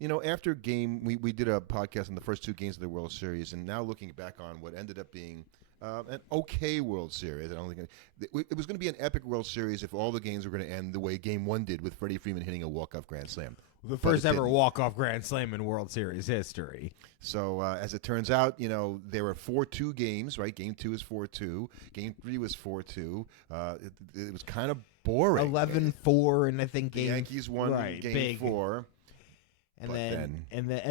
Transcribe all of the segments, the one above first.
After we did a podcast on the first two games of the World Series, and now looking back on what ended up being an okay World Series. I don't think it was going to be an epic World Series if all the games were going to end the way Game 1 did, with Freddie Freeman hitting a walk-off grand slam. The first ever walk-off grand slam in World Series history. So as it turns out, there were 4-2 games, right? Game 2 is 4-2. Game 3 was 4-2. It was kind of boring. 11-4, and I think the Yankees won Game big. 4. And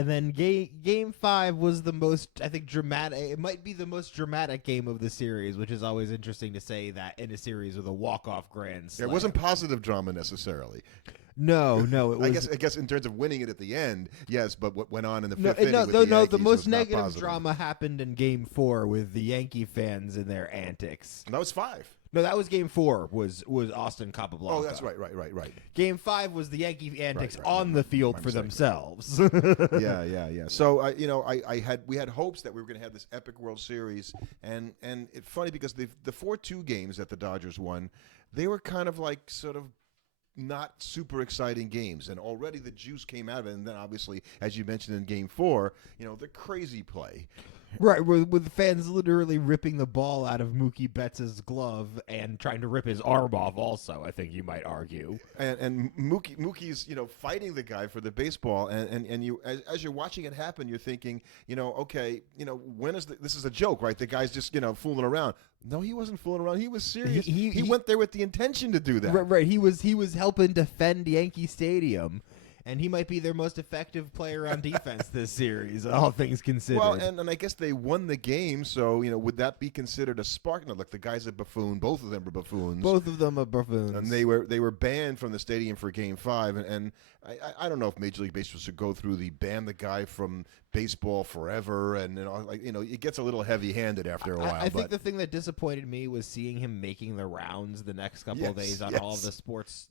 then game 5 was the most, I think, dramatic. It might be the most dramatic game of the series, which is always interesting to say that in a series with a walk-off grand slam. It wasn't positive drama necessarily. No, it was. I guess in terms of winning it at the end, yes, but what went on in the fifth inning with the Yankees the most was not negative positive. drama happened in Game 4 with the Yankee fans and their antics. That was 5. No, that was Game 4. Was Austin Capablanca? Oh, that's right. Game 5 was the Yankee antics on the field for themselves. Yeah. So we had hopes that we were going to have this epic World Series, and it's funny because the 4-2 games that the Dodgers won, they were kind of like sort of not super exciting games, and already the juice came out of it. And then obviously, as you mentioned in Game 4, the crazy play. Right, with fans literally ripping the ball out of Mookie Betts' glove and trying to rip his arm off also, I think you might argue. And Mookie's, fighting the guy for the baseball, and you as you're watching it happen, you're thinking, okay, when is this is a joke, right? The guy's just, fooling around. No, he wasn't fooling around. He was serious. He went there with the intention to do that. Right. He was helping defend Yankee Stadium. And he might be their most effective player on defense this series, all things considered. Well, and I guess they won the game, so, would that be considered a spark? No, look, the guy's a buffoon. Both of them are buffoons. Both of them are buffoons. And they were banned from the stadium for Game 5. And I don't know if Major League Baseball should go through the ban the guy from baseball forever. And, it gets a little heavy-handed after a while. I think the thing that disappointed me was seeing him making the rounds the next couple of days on all of the sports,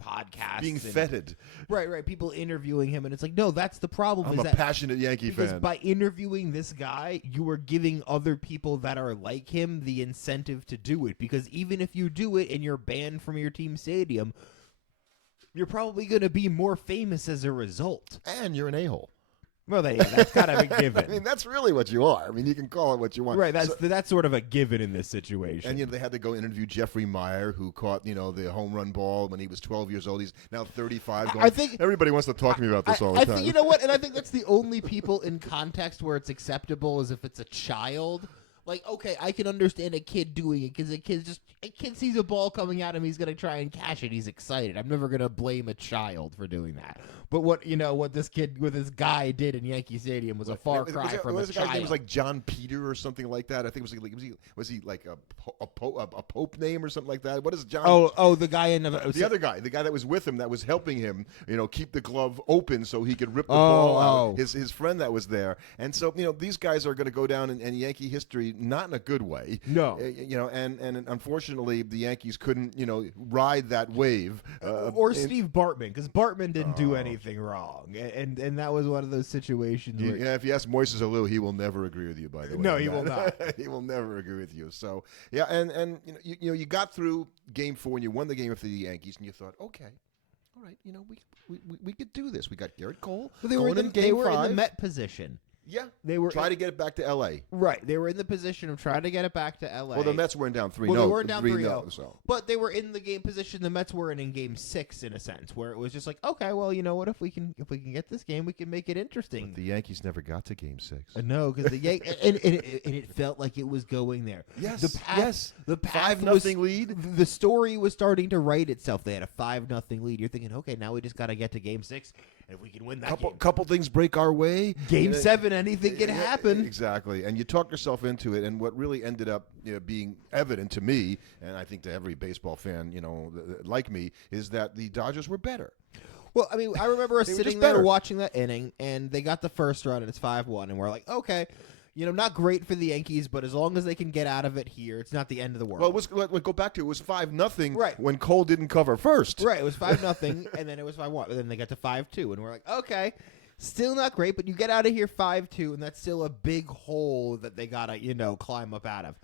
podcasts. Being feted. Right. People interviewing him, and it's like, no, that's the problem. I'm a passionate Yankee fan. Because by interviewing this guy, you are giving other people that are like him the incentive to do it. Because even if you do it and you're banned from your team stadium, you're probably going to be more famous as a result. And you're an a-hole. Well, that's kind of a given. I mean, that's really what you are. I mean, you can call it what you want. Right, that's sort of a given in this situation. And, they had to go interview Jeffrey Meyer, who caught, the home run ball when he was 12 years old. He's now 35. I think everybody wants to talk to me about this all the time. Think, you know what? And I think that's the only people in context where it's acceptable is if it's a child. Like, okay, I can understand a kid doing it because a kid sees a ball coming at him, he's gonna try and catch it. He's excited. I'm never gonna blame a child for doing that. But what this kid with this guy did in Yankee Stadium was a far cry from a child. Guy's name was like John Peter or something like that. I think it was he like a Pope name or something like that? What is John? Oh, the guy in the other guy, the guy that was with him, that was helping him, keep the glove open so he could rip the ball out. His friend that was there, and so these guys are going to go down in Yankee history not in a good way. No, and unfortunately the Yankees couldn't ride that wave. Or Steve Bartman, because Bartman didn't do anything wrong, and that was one of those situations. Yeah, if you ask Moises Alou, he will never agree with you. By the way, no, he will not. He will never agree with you. So yeah, and you got through Game 4 and you won the game for the Yankees, and you thought, okay, all right, we could do this. We got Garrett Cole. But they were in the Met position. Yeah, they were trying to get it back to L.A. Right, they were in the position of trying to get it back to L.A. Well, the Mets weren't down 3-0. Well, they weren't down 3-0. So. But they were in the game position the Mets were in Game 6 in a sense, where it was just like, okay, well, you know what? If we can get this game, we can make it interesting. But the Yankees never got to Game 6. No, because the Yankees and it felt like it was going there. Yes, the 5-0 lead. The story was starting to write itself. They had a 5-0 lead. You're thinking, okay, now we just got to get to Game 6. If we can win that game. Couple things break our way. Game 7, anything can happen. Exactly. And you talk yourself into it. And what really ended up being evident to me, and I think to every baseball fan, like me, is that the Dodgers were better. Well, I mean, I remember us sitting there watching that inning, and they got the first run, and it's 5-1. And we're like, okay. Not great for the Yankees, but as long as they can get out of it here, it's not the end of the world. Well, let's go back to it. It was 5-0 when Cole didn't cover first. Right, it was 5-0, and then it was 5-1. And then they got to 5-2, and we're like, okay, still not great, but you get out of here 5-2, and that's still a big hole that they got to, climb up out of.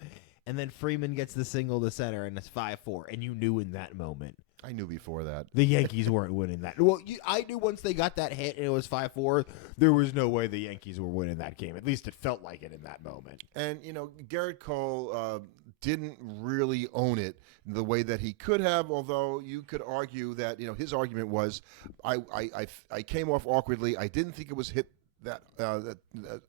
And then Freeman gets the single to center, and it's 5-4, and you knew in that moment. I knew before that. The Yankees weren't winning that. Well, I knew once they got that hit and it was 5-4, there was no way the Yankees were winning that game. At least it felt like it in that moment. And, Garrett Cole didn't really own it the way that he could have, although you could argue that, his argument was, I came off awkwardly. I didn't think it was hit that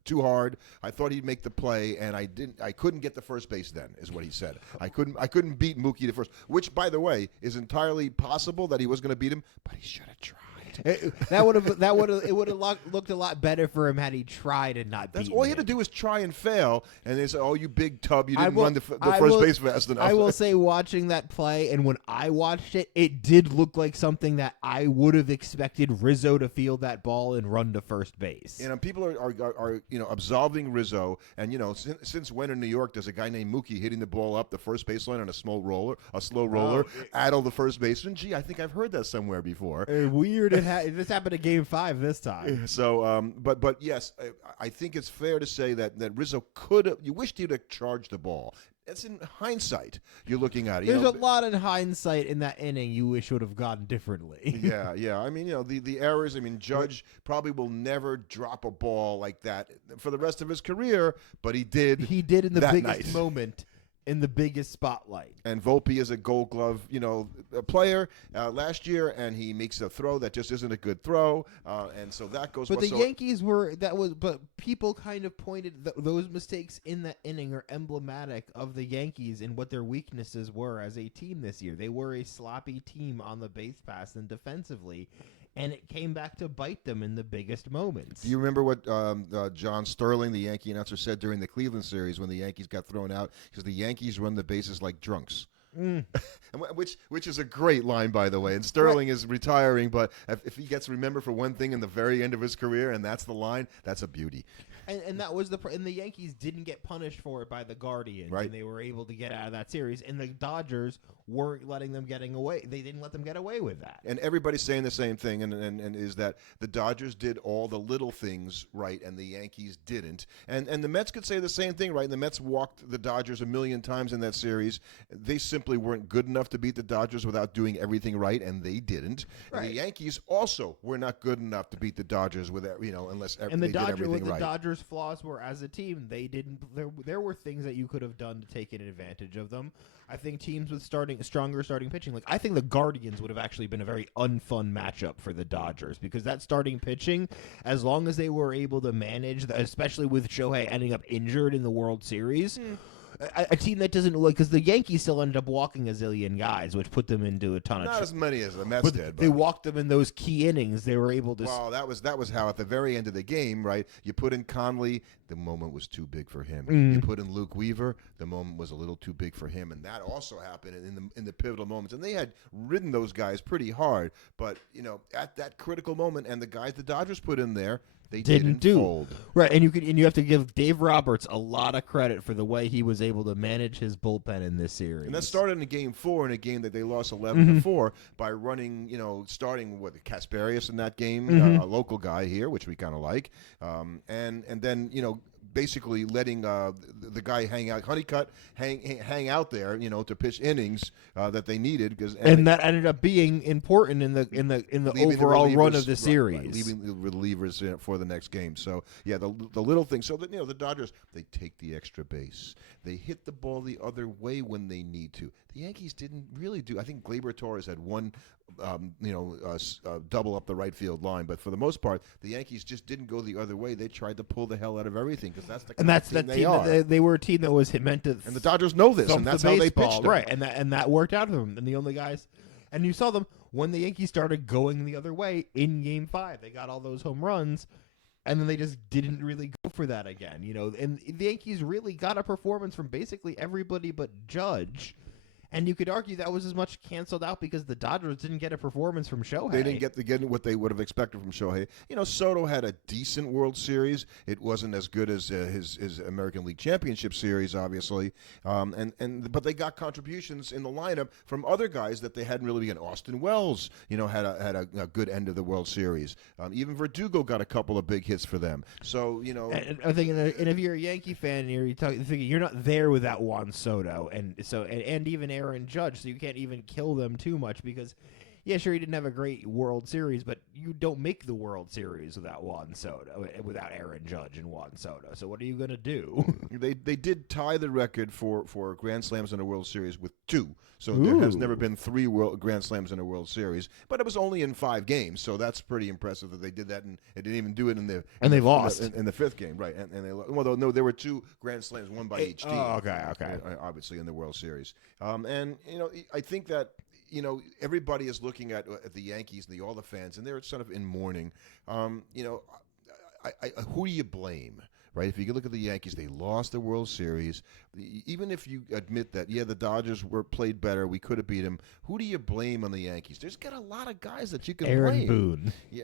too hard. I thought he'd make the play, and I couldn't get the first base then, is what he said. I couldn't beat Mookie to first, which, by the way, is entirely possible that he was going to beat him, but he should have tried. It would have looked a lot better for him had he tried and not. That's all he had to do was try and fail, and they say, "Oh, you big tub, you didn't run the first base fast enough." I will say, watching that play, and when I watched it, it did look like something that I would have expected Rizzo to field that ball and run to first base. People are absolving Rizzo, and since when in New York does a guy named Mookie hitting the ball up the first baseline on a slow roller, addle the first baseman? Gee, I think I've heard that somewhere before. Weird. This happened to Game 5 this time. So, but yes, I think it's fair to say that Rizzo could have. You wished he'd have charged the ball. That's in hindsight. You're looking at it. There's a lot in hindsight in that inning you wish would have gone differently. Yeah. I mean, the errors. I mean, Judge probably will never drop a ball like that for the rest of his career, but he did. He did in the biggest night. moment. In the biggest spotlight. And Volpe is a Gold Glove, player last year, and he makes a throw that just isn't a good throw, and so that goes. But the Yankees but people kind of pointed those mistakes in that inning are emblematic of the Yankees and what their weaknesses were as a team this year. They were a sloppy team on the base pass and defensively. And it came back to bite them in the biggest moments. Do you remember what John Sterling, the Yankee announcer, said during the Cleveland series when the Yankees got thrown out? Because the Yankees run the bases like drunks. Which is a great line, by the way. And Sterling is retiring, but if he gets remembered for one thing in the very end of his career, and that's the line, that's a beauty. And that was and the Yankees didn't get punished for it by the Guardians, right? And they were able to get out of that series. And the Dodgers weren't letting them getting away. They didn't let them get away with that. And everybody's saying the same thing, and is that the Dodgers did all the little things right, and the Yankees didn't. And the Mets could say the same thing, right? And the Mets walked the Dodgers a million times in that series. They simply weren't good enough to beat the Dodgers without doing everything right, and they didn't. Right. And the Yankees also were not good enough to beat the Dodgers with unless they did everything right. The Dodgers' flaws were as a team, they didn't. There were things that you could have done to take advantage of them. I think teams with stronger starting pitching, I think the Guardians would have actually been a very unfun matchup for the Dodgers because that starting pitching, as long as they were able to manage, especially with Shohei ending up injured in the World Series. A team that doesn't look, because the Yankees still ended up walking a zillion guys, which put them into a ton of not as many as the Mets did. But they walked them in those key innings. They were able to. Well, that was how at the very end of the game, right? You put in Conley, the moment was too big for him. You put in Luke Weaver, the moment was a little too big for him, and that also happened in the pivotal moments. And they had ridden those guys pretty hard, but at that critical moment, and the guys the Dodgers put in there. They didn't fold. Right, and you have to give Dave Roberts a lot of credit for the way he was able to manage his bullpen in this series. And that started in Game 4 in a game that they lost 11-4 by running, starting with Kasparius in that game, a local guy here, which we kind of like, and then basically letting the guy hang out, Honeycutt hang out there, to pitch innings that they needed and that ended up being important in the overall run of the series, right, leaving the relievers for the next game. So yeah, the little thing. So that the Dodgers, they take the extra base, they hit the ball the other way when they need to. The Yankees didn't really do. I think Gleyber Torres had one. Double up the right field line, but for the most part, the Yankees just didn't go the other way. They tried to pull the hell out of everything because that's the kind of team they are. They were a team that was meant to, and the Dodgers know this, and that's how they pitched them. Right, and that worked out for them. And the only guys, and you saw them when the Yankees started going the other way in Game 5. They got all those home runs. And then they just didn't really go for that again, And the Yankees really got a performance from basically everybody but Judge. And you could argue that was as much canceled out because the Dodgers didn't get a performance from Shohei. They didn't get what they would have expected from Shohei. Soto had a decent World Series. It wasn't as good as his American League Championship Series, obviously. But they got contributions in the lineup from other guys that they hadn't really begun. Austin Wells, had a good end of the World Series. Even Verdugo got a couple of big hits for them. So And I think, and if you're a Yankee fan, you're thinking you're not there without Juan Soto, and even Aaron Judge, so you can't even kill them too much because, yeah, sure, he didn't have a great World Series, but you don't make the World Series without Juan Soto, without Aaron Judge and Juan Soto. So what are you going to do? They did tie the record for Grand Slams in a World Series with 2. So there has never been 3 Grand Slams in a World Series, but it was only in 5 games. So that's pretty impressive that they did that, and they didn't even do it in the they lost in the 5th game, right? And they well, no, there were 2 Grand Slams, one by each team. Oh, okay. Obviously in the World Series, and I think that. Everybody is looking at the Yankees and all the fans, and they're sort of in mourning. Who do you blame? Right? If you look at the Yankees, they lost the World Series. Even if you admit that, yeah, the Dodgers played better, we could have beat them. Who do you blame on the Yankees? There's got a lot of guys that you can blame. Aaron Boone. Yeah,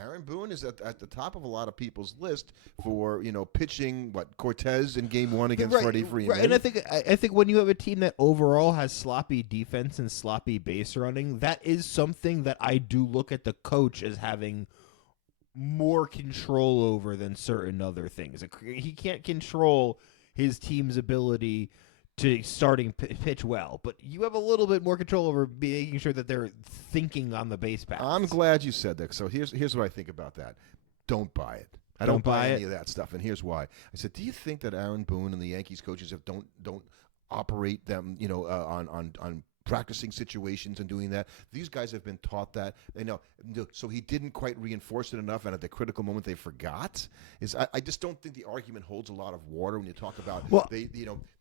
Aaron Boone is at the top of a lot of people's list for pitching. Cortez in Game 1 against Freddie Freeman. Right. And I think when you have a team that overall has sloppy defense and sloppy base running, that is something that I do look at the coach as having more control over than certain other things. He can't control his team's ability to starting pitch well, but you have a little bit more control over making sure that they're thinking on the base paths. I'm glad you said that. So here's what I think about that. Don't buy it. I don't buy any of that stuff, and here's why. I said, do you think that Aaron Boone and the Yankees coaches don't operate them, on practicing situations and doing that? These guys have been taught that. They know. So he didn't quite reinforce it enough, and at the critical moment they forgot. I just don't think the argument holds a lot of water when you talk about they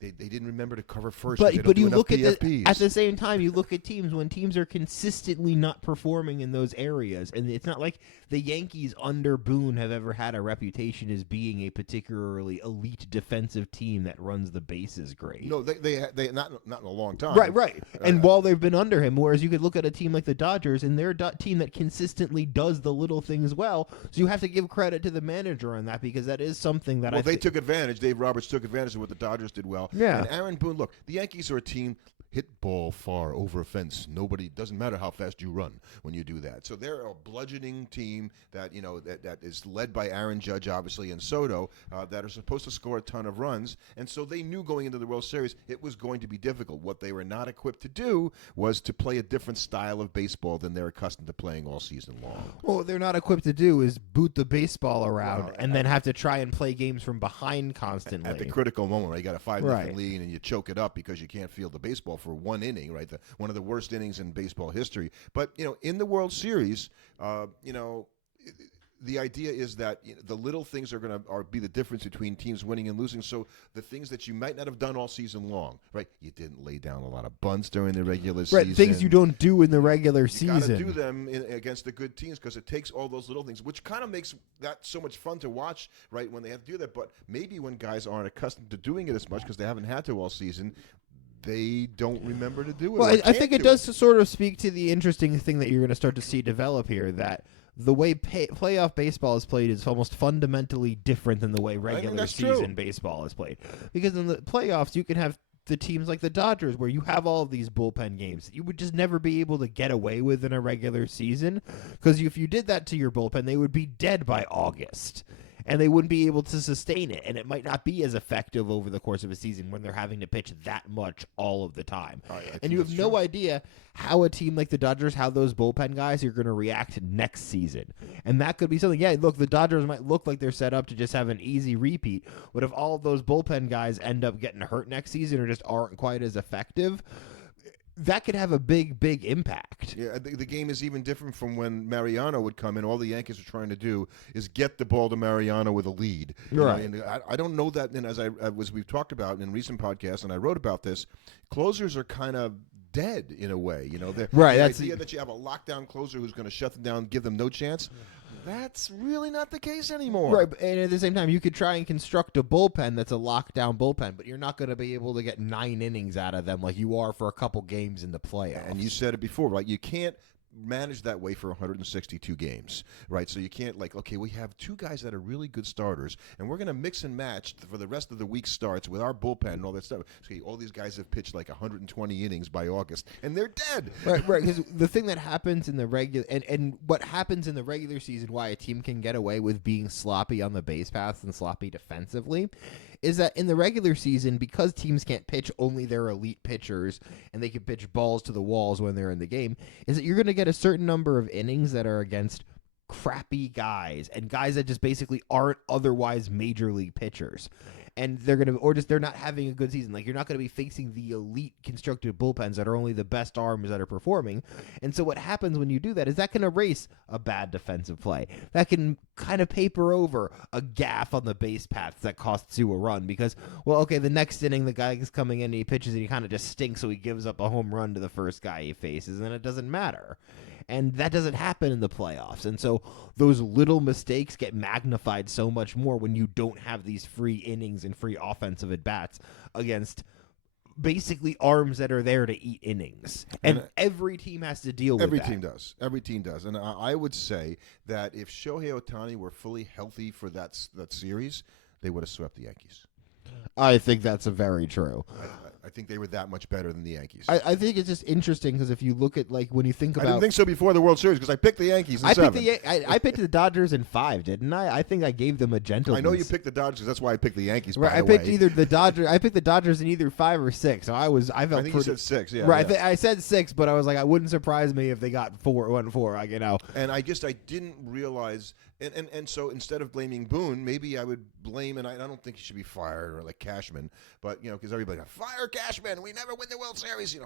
didn't remember to cover first. But you look at at the same time, you look at teams when teams are consistently not performing in those areas, and it's not like the Yankees under Boone have ever had a reputation as being a particularly elite defensive team that runs the bases great. No, they not in a long time. Right. And while they've been under him, whereas you could look at a team like the Dodgers, and they're a team that consistently does the little things well. So you have to give credit to the manager on that because that is something that they took advantage. Dave Roberts took advantage of what the Dodgers did well. Yeah. And Aaron Boone, look, the Yankees are a team. Hit ball far over a fence. Doesn't matter how fast you run when you do that. So they're a bludgeoning team that that is led by Aaron Judge, obviously, and Soto, that are supposed to score a ton of runs. And so they knew going into the World Series it was going to be difficult. What they were not equipped to do was to play a different style of baseball than they're accustomed to playing all season long. Well, what they're not equipped to do is boot the baseball around and then have to try and play games from behind constantly. At the critical moment, right? You got a 5-0 lead and you choke it up because you can't field the baseball for one inning, right? One of the worst innings in baseball history. But in the World Series, the idea is that the little things are going to be the difference between teams winning and losing. So the things that you might not have done all season long, right? You didn't lay down a lot of bunts during the regular season. Right, things you don't do in the regular season. You got to do them against the good teams because it takes all those little things, which kind of makes that so much fun to watch, right, when they have to do that. But maybe when guys aren't accustomed to doing it as much because they haven't had to all season, they don't remember to do it. Well, I think it does sort of speak to the interesting thing that you're going to start to see develop here, that the way playoff baseball is played is almost fundamentally different than the way regular season baseball is played. Because in the playoffs, you can have the teams like the Dodgers where you have all of these bullpen games that you would just never be able to get away with in a regular season. Because if you did that to your bullpen, they would be dead by August. And they wouldn't be able to sustain it, and it might not be as effective over the course of a season when they're having to pitch that much all of the time. And you have no idea how a team like the Dodgers, how those bullpen guys are going to react next season. And that could be something. Yeah, look, the Dodgers might look like they're set up to just have an easy repeat, but if all of those bullpen guys end up getting hurt next season or just aren't quite as effective, that could have a big impact. Yeah, the game is even different from when Mariano would come in. All the Yankees are trying to do is get the ball to Mariano with a lead. Right. And I don't know that, and as we've talked about in recent podcasts, and I wrote about this, closers are kind of dead in a way. The idea that you have a lockdown closer who's going to shut them down, give them no chance. That's really not the case anymore. Right, and at the same time, you could try and construct a bullpen that's a lockdown bullpen, but you're not going to be able to get 9 innings out of them like you are for a couple games in the playoffs. And you said it before, right? You can't manage that way for 162 games, right? So you can't we have 2 guys that are really good starters, and we're going to mix and match for the rest of the week starts with our bullpen and all that stuff. So all these guys have pitched 120 innings by August, and they're dead. Right. Because the thing that happens in the regular and what happens in the regular season, why a team can get away with being sloppy on the base paths and sloppy defensively, is that in the regular season, because teams can't pitch only their elite pitchers and they can pitch balls to the walls when they're in the game, is that you're going to get a certain number of innings that are against crappy guys and guys that just basically aren't otherwise major league pitchers. And they're not having a good season. Like, you're not going to be facing the elite constructed bullpens that are only the best arms that are performing. And so what happens when you do that is that can erase a bad defensive play. That can kind of paper over a gaff on the base paths that costs you a run because, well, okay, the next inning the guy is coming in and he pitches and he kind of just stinks, so he gives up a home run to the first guy he faces, and it doesn't matter. And that doesn't happen in the playoffs. And so those little mistakes get magnified so much more when you don't have these free innings and free offensive at-bats against basically arms that are there to eat innings. And every team has to deal with that. Every team does. Every team does. And I would say that if Shohei Ohtani were fully healthy for that series, they would have swept the Yankees. I think that's very true. I think they were that much better than the Yankees. I think it's just interesting because if you look at, like, when you think about... I didn't think so before the World Series because I picked the Yankees in 7. I picked the Dodgers in 5, didn't I? I think I gave them a gentleman's... I know you picked the Dodgers. That's why I picked the Yankees. Right, I picked the Dodgers in either 5 or 6. So I think you said 6. Yeah, right. Yeah. I said 6, but I was like, I wouldn't surprise me if they got 4. You know. And I didn't realize, and so instead of blaming Boone, maybe I would blame, and I don't think he should be fired or like Cashman, but because everybody fire Cashman, we never win the World Series, oh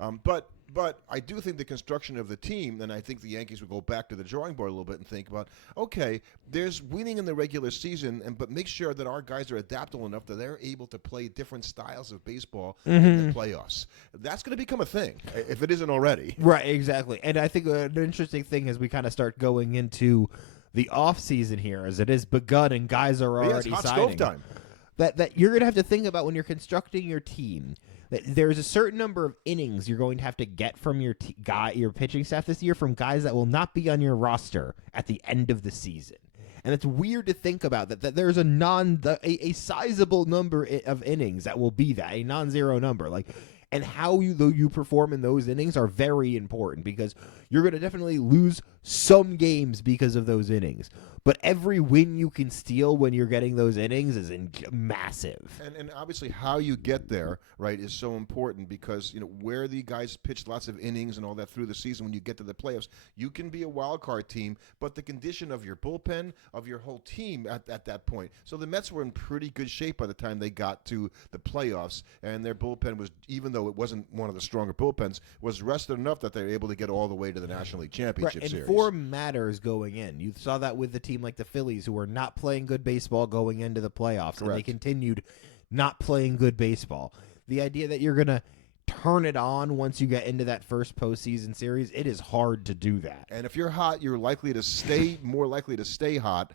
God. But I do think the construction of the team, and I think the Yankees would go back to the drawing board a little bit and think about, okay, there's winning in the regular season, but make sure that our guys are adaptable enough that they're able to play different styles of baseball in the playoffs. That's going to become a thing, if it isn't already. Right, exactly. And I think an interesting thing as we kind of start going into the off season here, as it is begun and guys are already it's hot signing. stove time. That you're going to have to think about when you're constructing your team. That there's a certain number of innings you're going to have to get from your pitching staff this year from guys that will not be on your roster at the end of the season. And it's weird to think about that there's a sizable number of innings that will be that, a non-zero number. And how you perform in those innings are very important because you're going to definitely lose some games because of those innings. But every win you can steal when you're getting those innings is massive. And obviously how you get there, right, is so important because, where the guys pitch lots of innings and all that through the season, when you get to the playoffs, you can be a wild card team, but the condition of your bullpen, of your whole team at that point. So the Mets were in pretty good shape by the time they got to the playoffs, and their bullpen was, even though it wasn't one of the stronger bullpens, was rested enough that they were able to get all the way to the National League Championship Series. And form matters going in. You saw that with the team like the Phillies, who were not playing good baseball going into the playoffs, and they continued not playing good baseball. The idea that you're going to turn it on once you get into that first postseason series, it is hard to do that. And if you're hot, you're more likely to stay hot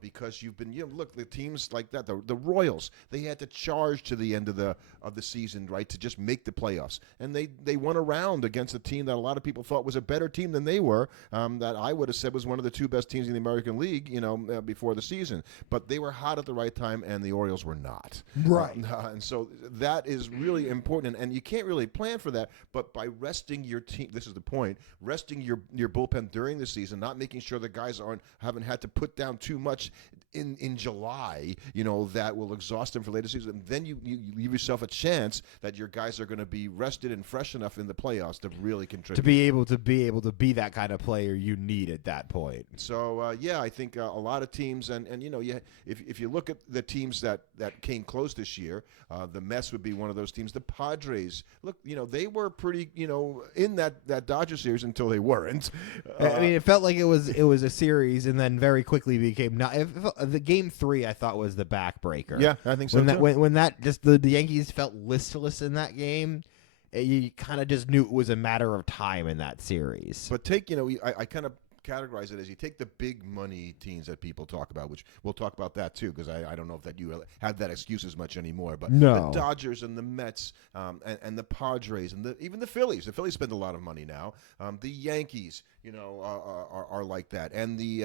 because you've been. Look, the teams like that, the Royals, they had to charge to the end of the season, right, to just make the playoffs, and they won a round against a team that a lot of people thought was a better team than they were. That I would have said was one of the 2 best teams in the American League, before the season. But they were hot at the right time, and the Orioles were not. Right. And so that is really important, and you can't really plan for that, but by resting your team, this is the point, resting your bullpen during the season, not making sure the guys haven't had to put down too much in July, that will exhaust them for later season. And then you leave yourself a chance that your guys are going to be rested and fresh enough in the playoffs to really contribute. To be able to be that kind of player you need at that point. So I think a lot of teams, and if you look at the teams that came close this year, the Mets would be one of those teams. The Padres, look, they were pretty, in that Dodger series until they weren't. I mean, it felt like it was a series, and then very quickly became not. The game 3, I thought, was the backbreaker. Yeah, I think so. When the Yankees felt listless in that game, you kind of just knew it was a matter of time in that series. But I kind of categorize it as you take the big money teams that people talk about, which we'll talk about that too, because I don't know if that you have that excuse as much anymore. But no. The Dodgers and the Mets and the Padres and even the Phillies. The Phillies spend a lot of money now. The Yankees, are like that, and the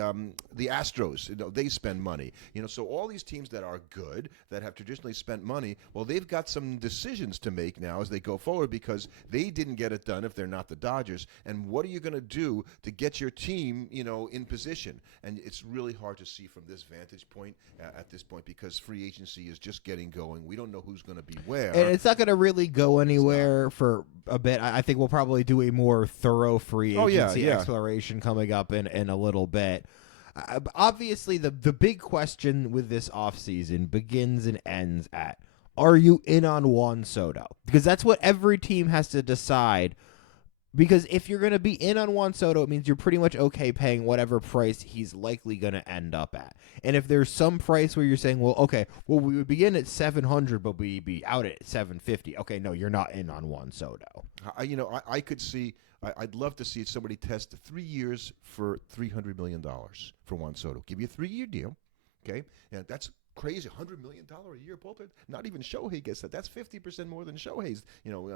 Astros, they spend money. So all these teams that are good, that have traditionally spent money, well, they've got some decisions to make now as they go forward because they didn't get it done if they're not the Dodgers. And what are you going to do to get your team team, in position. And it's really hard to see from this vantage point at this point because free agency is just getting going. We don't know who's going to be where. And it's not going to really go anywhere for a bit. I think we'll probably do a more thorough free agency exploration coming up in a little bit. Obviously, the big question with this offseason begins and ends at, are you in on Juan Soto? Because that's what every team has to decide. Because if you're going to be in on Juan Soto, it means you're pretty much okay paying whatever price he's likely going to end up at. And if there's some price where you're saying, well, we would begin at $700, but we'd be out at $750. Okay, no, you're not in on Juan Soto. I could see. I'd love to see somebody test 3 years for $300 million for Juan Soto. Give you a 3-year deal, okay? And that's crazy, $100 million a year bullpen. Not even Shohei gets that. That's 50% more than Shohei's,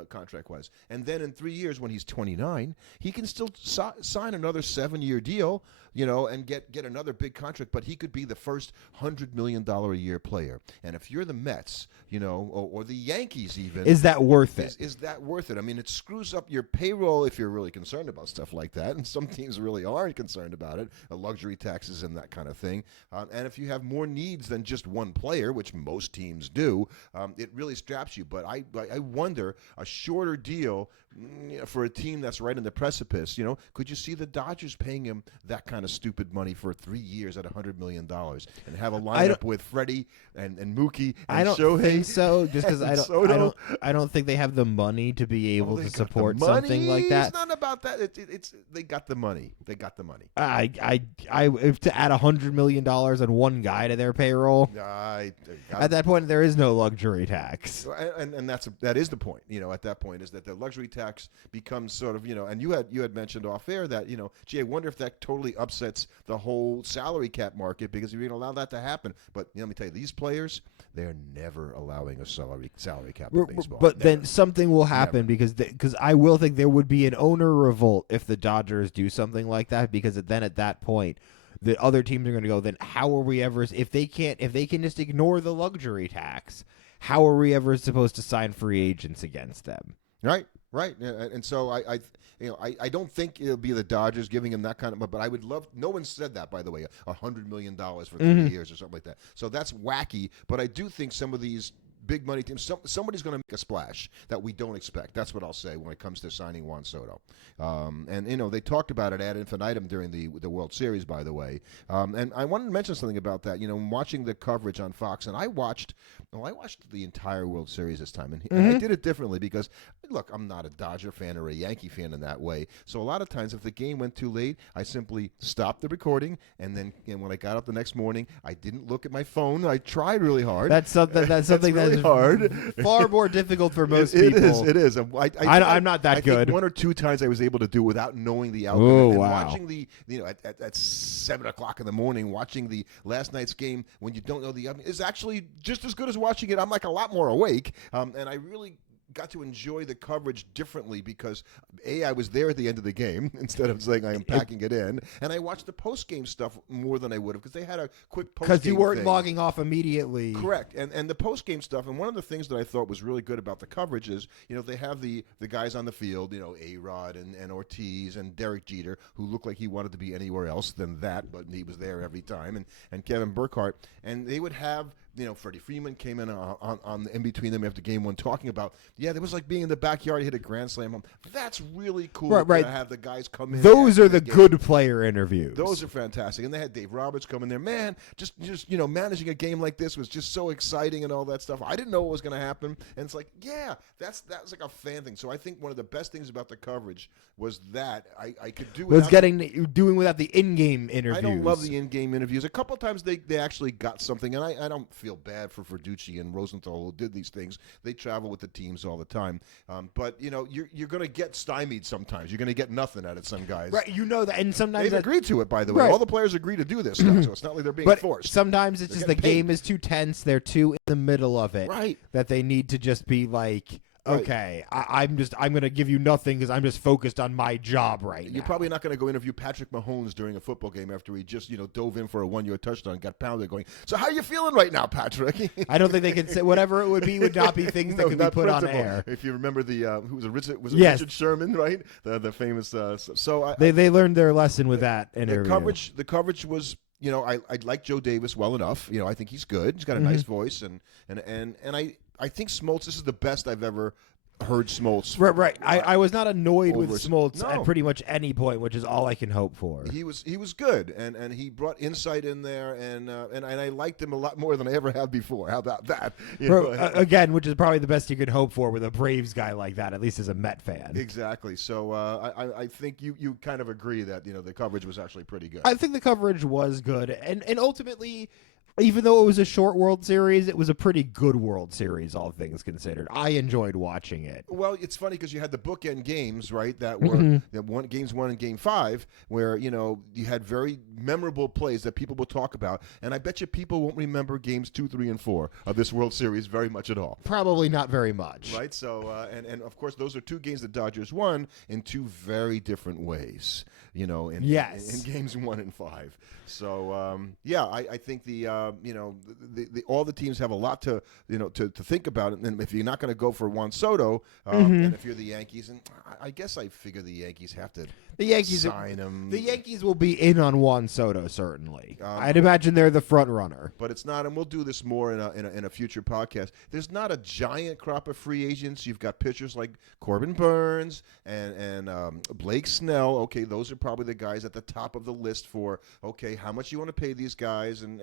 contract was. And then in 3 years, when he's 29, he can still sign another 7-year deal, and get another big contract. But he could be the first $100 million a year player. And if you're the Mets, or the Yankees even, is that worth it? Is that worth it? I mean, it screws up your payroll if you're really concerned about stuff like that. And some teams really aren't concerned about it, luxury taxes and that kind of thing. And if you have more needs than just one player, which most teams do, it really straps you. But I wonder, a shorter deal for a team that's right in the precipice, could you see the Dodgers paying him that kind of stupid money for 3 years at $100 million and have a lineup with Freddie and Mookie and I don't Shohei think so, just because I don't think they have the money to be able to support something like that. It's not about that. It's they got the money. They got the money. If to add $100 million on one guy to their payroll, at that point there is no luxury tax. And that is the point. At that point is that the luxury tax becomes sort of, and you had mentioned off air that, gee, I wonder if that totally upsets the whole salary cap market because you're going to allow that to happen. But let me tell you, these players, they're never allowing a salary cap in baseball. But never. Then something will happen because I will think there would be an owner revolt if the Dodgers do something like that, because then at that point the other teams are going to go, then how are we ever, if they can just ignore the luxury tax, how are we ever supposed to sign free agents against them? Right, and so I don't think it'll be the Dodgers giving him that kind of, but I would love. No one said that, by the way, $100 million for 3 years or something like that. So that's wacky. But I do think some of these big money teams, somebody's going to make a splash that we don't expect. That's what I'll say when it comes to signing Juan Soto. And they talked about it ad infinitum during the World Series, by the way. And I wanted to mention something about that. Watching the coverage on Fox, and I watched the entire World Series this time, and I did it differently because, look, I'm not a Dodger fan or a Yankee fan in that way. So a lot of times, if the game went too late, I simply stopped the recording, and then when I got up the next morning, I didn't look at my phone. I tried really hard. That's something really hard. Far more difficult for most people. It is. I'm not that good. I think 1 or 2 times I was able to do it without knowing the outcome. Oh, and wow. Watching the, at 7 o'clock in the morning, watching the last night's game when you don't know the outcome is actually just as good as watching it. I'm like a lot more awake, and I really got to enjoy the coverage differently because I was there at the end of the game instead of saying I am packing it in, and I watched the post-game stuff more than I would have because they had a quick post-game because you weren't thing. logging off immediately. Correct, and the post-game stuff, and one of the things that I thought was really good about the coverage is, they have the guys on the field, A-Rod and Ortiz and Derek Jeter, who looked like he wanted to be anywhere else than that, but he was there every time, and Kevin Burkhardt, and they would have Freddie Freeman came in on in between them after game one talking about, there was like being in the backyard, hit a grand slam home. That's really cool right. to have the guys come in. Those are the good player interviews. Those are fantastic. And they had Dave Roberts come in there. Man, just managing a game like this was just so exciting and all that stuff. I didn't know what was going to happen. And it's like, that was like a fan thing. So I think one of the best things about the coverage was that I could do doing without the in-game interviews. I don't love the in-game interviews. A couple of times they actually got something, and I don't feel bad for Verducci and Rosenthal who did these things. They travel with the teams all the time. But you're going to get stymied sometimes. You're going to get nothing out of some guys. Right, that, and sometimes they've agreed to it. By the way, all the players agree to do this stuff, so it's not like they're being forced. Sometimes it's just the game is too tense. They're too in the middle of it. Right. That they need to just be like, okay, I'm going to give you nothing because I'm just focused on my job right now. You're probably not going to go interview Patrick Mahomes during a football game after he just, dove in for a 1-yard touchdown and got pounded going, so how are you feeling right now, Patrick? I don't think they can say whatever it would not be things that could be put on air. If you remember who was it? Yes. Richard Sherman, right? The famous. They learned their lesson with that interview. The coverage was. I like Joe Davis well enough. I think he's good. He's got a nice voice, and I think Smoltz. This is the best I've ever heard Smoltz. Right. I was not annoyed with Smoltz at pretty much any point, which is all I can hope for. He was good, and he brought insight in there, and I liked him a lot more than I ever have before. How about that? Again, which is probably the best you could hope for with a Braves guy like that, at least as a Met fan. Exactly. So I think you kind of agree that the coverage was actually pretty good. I think the coverage was good, and ultimately, even though it was a short World Series, it was a pretty good World Series, all things considered. I enjoyed watching it. Well, it's funny because you had the bookend games, right? That were games 1 and game 5, where you had very memorable plays that people will talk about, and I bet you people won't remember games 2, 3, and 4 of this World Series very much at all. Probably not very much, right? So, and of course, those are 2 games the Dodgers won in 2 very different ways. In games 1 and 5. So I think all the teams have a lot to think about. And if you're not going to go for Juan Soto, and if you're the Yankees, and I guess I figure the Yankees have to. The Yankees sign him. The Yankees will be in on Juan Soto certainly. I'd imagine they're the front runner. But it's not, and we'll do this more in a future podcast. There's not a giant crop of free agents. You've got pitchers like Corbin Burns and Blake Snell. Okay, those are probably the guys at the top of the list for how much you want to pay these guys, and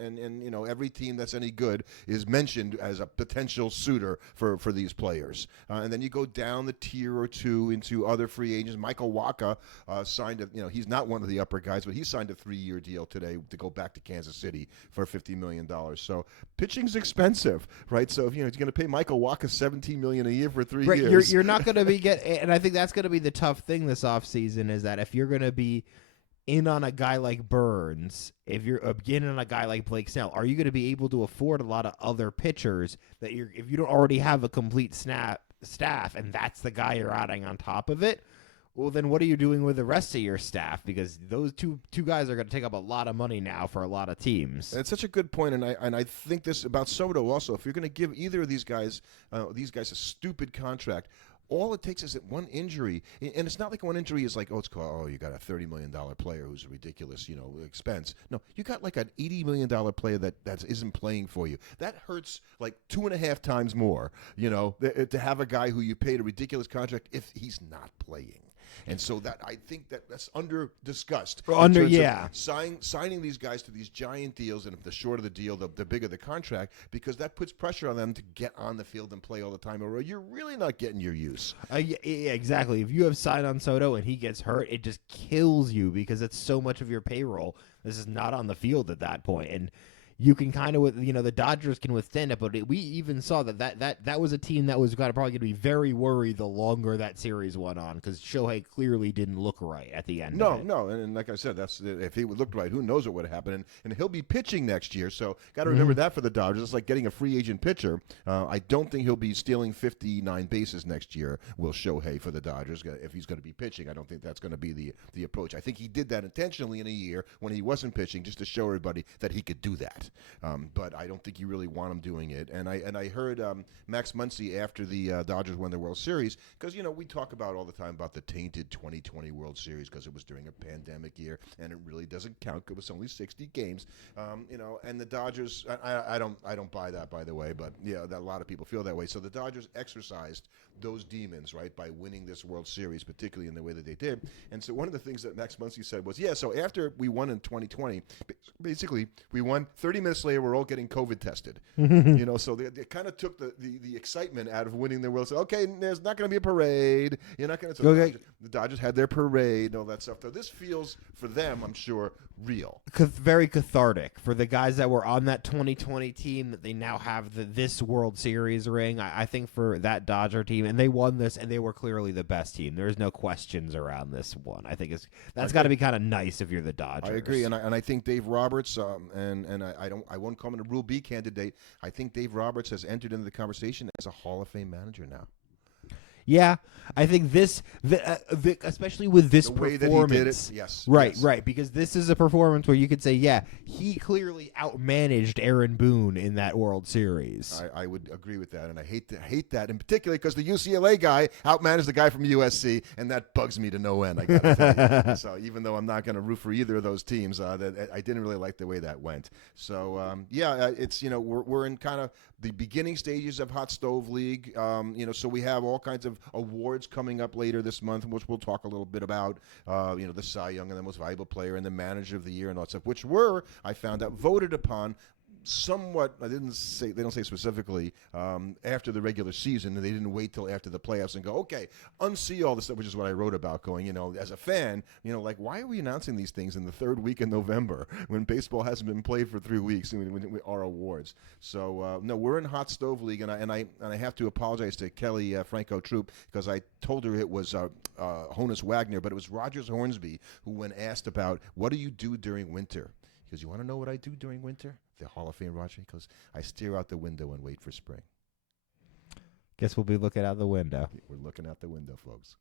every team that's any good is mentioned as a potential suitor for these players. And then you go down the tier or 2 into other free agents. Michael Wacha signed he's not one of the upper guys, but he signed a 3-year deal today to go back to Kansas City for $50 million. So pitching's expensive, right? So if you're going to pay Michael Wacha $17 million a year for 3 years, you're not going to be and I think that's going to be the tough thing this offseason is that if you're going to be in on a guy like Burns, if you're in on a guy like Blake Snell, are you going to be able to afford a lot of other pitchers that if you don't already have a complete staff and that's the guy you're adding on top of it? Well, then what are you doing with the rest of your staff? Because those two guys are going to take up a lot of money now for a lot of teams. It's such a good point, and I think this about Soto also. If you're going to give either of these guys a stupid contract, all it takes is that one injury, and it's not like one injury is like, you got a $30 million player who's a ridiculous, expense. No, you got like an $80 million player that isn't playing for you. That hurts like 2.5 times more, to have a guy who you paid a ridiculous contract if he's not playing. And so I think that's under discussed. Signing these guys to these giant deals, and if the shorter the deal, the bigger the contract, because that puts pressure on them to get on the field and play all the time, or you're really not getting your use. Yeah, exactly. If you have Sidon Soto and he gets hurt, it just kills you because it's so much of your payroll. This is not on the field at that point, and you can kind of, the Dodgers can withstand it, but we even saw that was a team that was probably going to be very worried the longer that series went on because Shohei clearly didn't look right at the end. No, and like I said, if he would look right, who knows what would happen? And he'll be pitching next year, so got to remember that for the Dodgers. It's like getting a free agent pitcher. I don't think he'll be stealing 59 bases next year. Will Shohei for the Dodgers if he's going to be pitching? I don't think that's going to be the approach. I think he did that intentionally in a year when he wasn't pitching, just to show everybody that he could do that. But I don't think you really want him doing it. And I heard Max Muncy after the Dodgers won their World Series, because we talk about all the time about the tainted 2020 World Series because it was during a pandemic year and it really doesn't count because it was only 60 games. And the Dodgers, I don't buy that, by the way, but a lot of people feel that way. So the Dodgers exercised those demons, right, by winning this World Series, particularly in the way that they did. And so one of the things that Max Muncy said was, so after we won in 2020, basically we won 30 minutes later, we're all getting COVID tested. So they kind of took the excitement out of winning their World Series. Okay, there's not going to be a parade. You're not going to. The Dodgers had their parade and all that stuff. So this feels for them, I'm sure, real. Very cathartic for the guys that were on that 2020 team that they now have this World Series ring. I think for that Dodger team, and they won this, and they were clearly the best team. There's no questions around this one. I think that's got to be kind of nice if you're the Dodgers. I agree, and I think Dave Roberts, and I won't call him a Rule B candidate. I think Dave Roberts has entered into the conversation as a Hall of Fame manager now. Yeah, I think especially with this The way performance, that he did it, yes. right, yes. right, because this is a performance where you could say, yeah, he clearly outmanaged Aaron Boone in that World Series. I would agree with that, and I hate that in particular because the UCLA guy outmanaged the guy from USC, and that bugs me to no end. I got to tell you. So even though I'm not going to root for either of those teams, that I didn't really like the way that went. So it's we're in kind of the beginning stages of Hot Stove League. So we have all kinds of awards coming up later this month, which we'll talk a little bit about. The Cy Young and the Most Valuable Player and the Manager of the Year and all that stuff, which were, I found out, voted upon somewhat. They don't say specifically after the regular season, and they didn't wait till after the playoffs and go, okay, unsee all this stuff, which is what I wrote about. Going, as a fan, like, why are we announcing these things in the third week in November when baseball hasn't been played for 3 weeks? When our awards. So no, we're in Hot Stove League, and I have to apologize to Kelly Franco Troop because I told her it was Honus Wagner, but it was Rogers Hornsby who, when asked about what do you do during winter. Because you want to know what I do during winter? The Hall of Fame Roger, because I stare out the window and wait for spring. Guess we'll be looking out the window. We're looking out the window, folks.